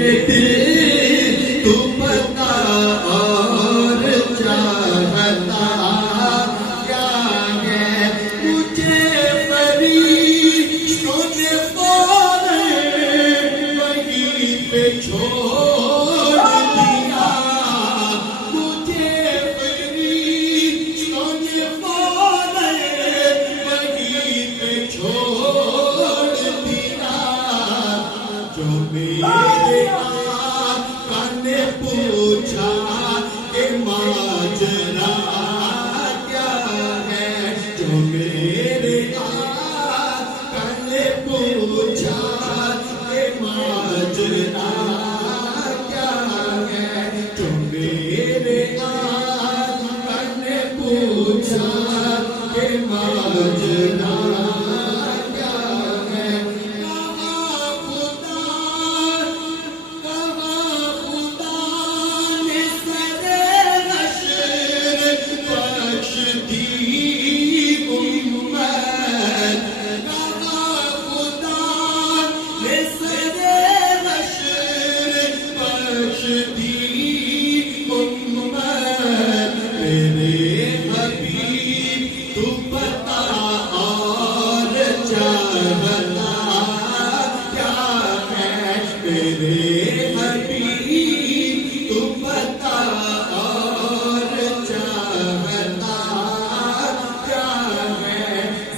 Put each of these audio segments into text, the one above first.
دل تو بتا اور چاہتا کیا ہے مجھے فرشتوں نے فوراً وہیں پہ چھوڑ دیا مجھے فرشتوں نے فوراً وہیں پہ چھوڑ دیا جو میرے آقا نے پوچھا کہ ماجرا کیا ہے جو میرے آقا نے پوچھا کہ ماجرا کیا ہے جو میرے آقا نے پوچھا کہ ماجرا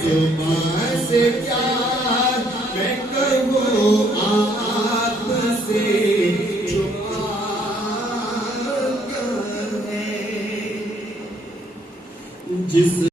زبان سے کیا